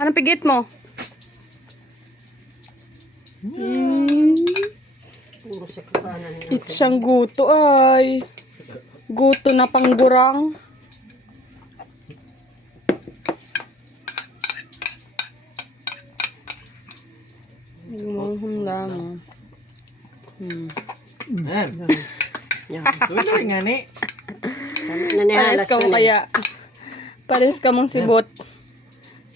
Anong pigit mo? Puro sa kapanan. Itsang guto ay. Guto na panggurang. Hum lang. Yan. Tuloy nga ni. Pares ka mo kaya. Pares ka mong sibot.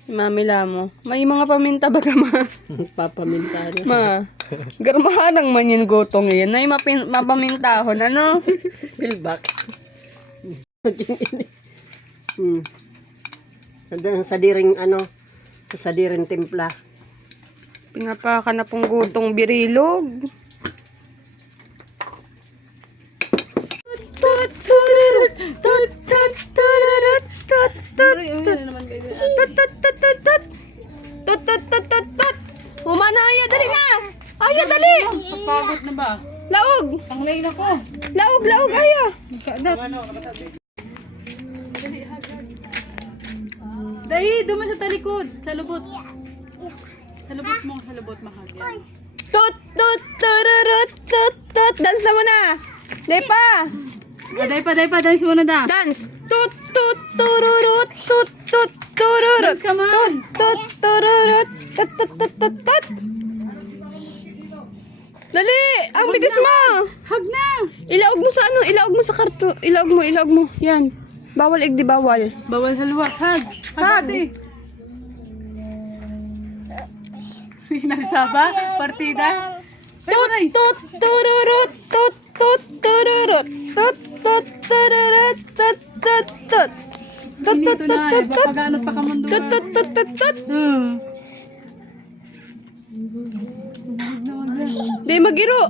Mami mo. May mga paminta ba ma? Papaminta na. Ma. Garmahanang man yung gutong yan. Ay mapamintahon. Ano? Pillbox. Sa diring ano, sa diring timpla. Pinapaka na pong gutong birilog. Humana, Aya, dali na! Aya, dali! Pagod na ba? Laog! Tanglay na ko. Laog, laog, Aya! Kadat. Dahi, duman sa talikod. Sa lubot. Sa lubot mo, sa lubot mahagyan. Tut, tut, tururut, tut, tut. Dance na muna! Dahil pa! Day pa, dance mo na da. Dance! Tut, tut, tururut, tut, tut, tururut. Dance ka man. Tut, tururut, tut, tut, tut, tut, tut. Dali! Ang bitis mo! Hag na. Ilaog mo sa ano? Ilaog mo sa karto. Ilaog mo. Yan. Bawal, di bawal. Bawal sa luwas. Hag. Hag. Nagsaba? Partida? Tut, tut, tururut, tut, tut, tururut. Tut, tut, tururut, tut, tut, tut. Tut, tut, Pinito tut, na. tut, tut. Papaganot pa kamundo. Tut, tut, tut, tut, tut. Di magiro.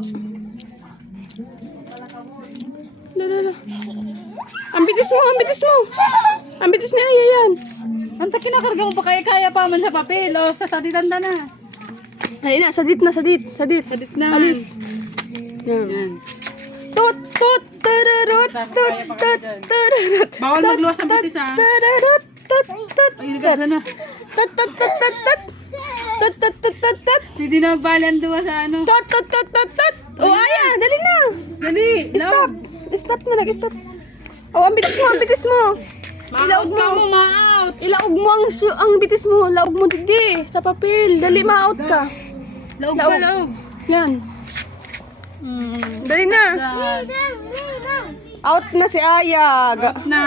Lala. Ang bitis mo, ang bitis mo. Ang bitis ni Aya yan. Anta kinakarga mo pa kaya pa man sa papel o sa saditan na. Ay na, sadit na, sadit. Sadit na. Alis. Yan. Yan. Tut, tut, tururut, tut, tut, tururut. Bawal magluwas ng bitis ha. Tururut, tut, tut, Ay, nagasa na. tut, tut, tut, tut, tut. Tut, tut, tut, tut, tut. Hindi na magbalan duwa sa ano. Tut, tut, tut, tut, tut. O, Aya, dali na. Dali. Stop. Stop na, nag-stop. Oh, ang bitis mo, ang bitis mo. Ilaog ka mo, ma-out. Ilaog mo ang bitis mo. Laog mo didi sa papel. Dali, ma-out ka. Laog Laog. ka, laog. Yan. Dali na. Out na si Aya. Na.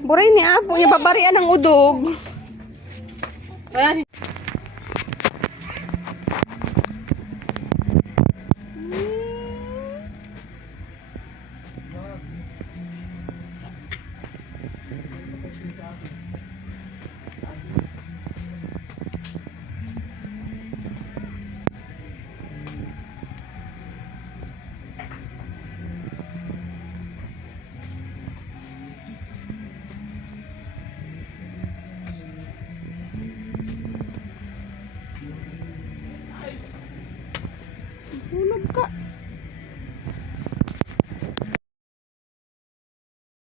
Buray ni Apo. Yung babarian ng udog. Kaya si